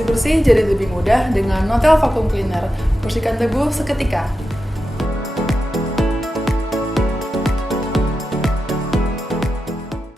Bersih-bersih jadi lebih mudah dengan Notel Vacuum Cleaner. Bersihkan debu seketika.